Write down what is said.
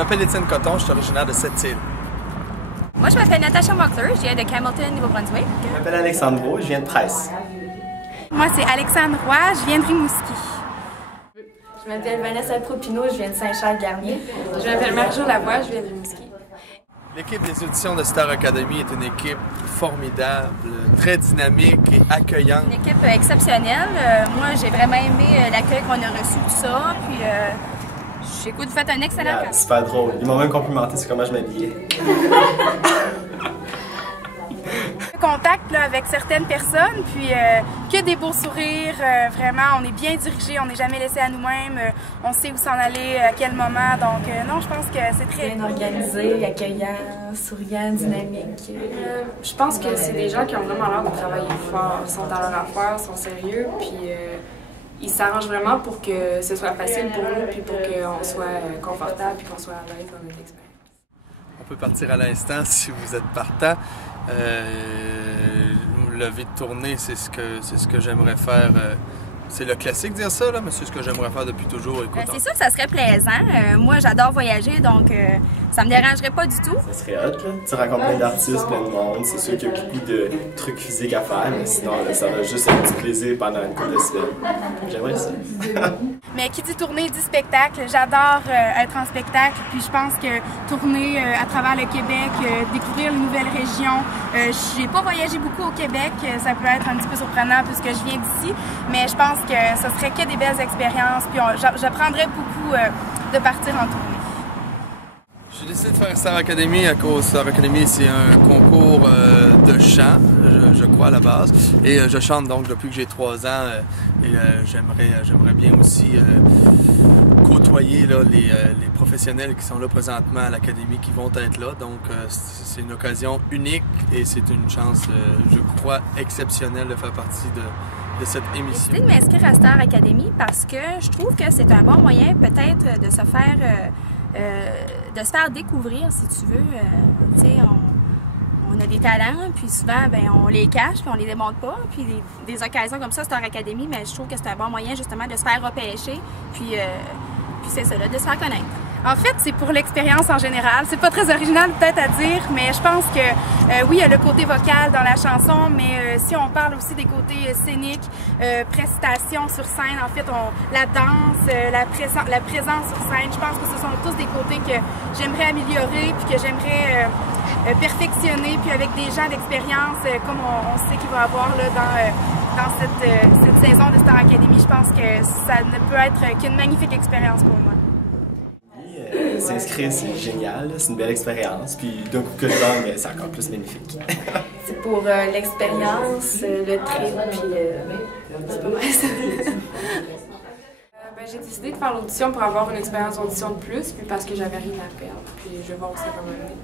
m'appelle Étienne Coton, je suis originaire de Sept-Îles. Moi, je m'appelle Natasha Mockler, je viens de Campbellton, Nouveau-Brunswick. Je m'appelle Alexandre, je viens de Price. Moi, c'est Alexandre Roy, je viens de Rimouski. Je m'appelle Vanessa Propineau, je viens de Saint-Charles-Garnier. Je m'appelle Marjo Lavoie, je viens de Rimouski. L'équipe des auditions de Star Academy est une équipe formidable, très dynamique et accueillante. Une équipe exceptionnelle. Moi, j'ai vraiment aimé l'accueil qu'on a reçu, tout ça. Puis, j'écoute, vous faites un excellent Yeah, super drôle. Ils m'ont même complimenté sur comment je m'habillais. Contact là, avec certaines personnes, puis que des beaux sourires, vraiment, on est bien dirigés, on n'est jamais laissé à nous-mêmes, on sait où s'en aller, à quel moment, donc non, je pense que c'est très... Bien organisé, accueillant, souriant, dynamique. Je pense que c'est des gens qui ont vraiment l'air de travailler fort, sont dans leur affaire, sont sérieux, puis ils s'arrangent vraiment pour que ce soit facile pour nous, puis pour qu'on soit confortable, puis qu'on soit à l'aise dans notre expérience. On peut partir à l'instant si vous êtes partant. Lever de tournée, c'est ce que j'aimerais faire. C'est le classique dire ça, là, mais c'est ce que j'aimerais faire depuis toujours. C'est sûr que ça serait plaisant. Moi, j'adore voyager, donc ça me dérangerait pas du tout. Ça serait hot, là. Tu rencontres plein d'artistes, plein de monde. C'est sûr qu'il y a beaucoup de trucs physiques à faire, mais sinon, là, ça va juste être du plaisir pendant une couple de semaines. J'aimerais ça. Mais qui dit tournée dit spectacle. J'adore être en spectacle, puis je pense que tourner à travers le Québec, découvrir une nouvelle région. J'ai pas voyagé beaucoup au Québec, ça peut être un petit peu surprenant puisque je viens d'ici, mais je pense que ce serait que des belles expériences, puis j'apprendrais beaucoup de partir en tournée. J'ai décidé de faire Star Academy à cause Star Academy, c'est un concours de chant, je crois à la base, et je chante donc depuis que j'ai 3 ans, et j'aimerais bien aussi côtoyer là, les professionnels qui sont là présentement à l'Académie, qui vont être là, donc c'est une occasion unique et c'est une chance, je crois, exceptionnelle de faire partie de cette émission. J'ai décidé de m'inscrire à Star Academy parce que je trouve que c'est un bon moyen peut-être de se faire découvrir, si tu veux. Tu sais, on a des talents, puis souvent, ben, on les cache, puis on les démontre pas. Puis des occasions comme ça, Star Academy, mais je trouve que c'est un bon moyen justement de se faire repêcher, puis c'est ça, là, de se faire connaître. En fait, c'est pour l'expérience en général. C'est pas très original peut-être à dire, mais je pense que oui, il y a le côté vocal dans la chanson, mais si on parle aussi des côtés scéniques, prestations sur scène, en fait, la danse, la présence sur scène, je pense que ce sont tous des côtés que j'aimerais améliorer, puis que j'aimerais perfectionner, puis avec des gens d'expérience, comme on sait qu'il va y avoir là, dans cette saison de Star Academy, je pense que ça ne peut être qu'une magnifique expérience pour moi. S'inscrire, c'est génial, c'est une belle expérience. Puis d'un coup que je gagne, c'est encore plus magnifique. C'est pour l'expérience, le trip, puis c'est pas mal ça. J'ai décidé de faire l'audition pour avoir une expérience d'audition de plus, puis parce que j'avais rien à perdre. Puis je vais voir où ça va mener.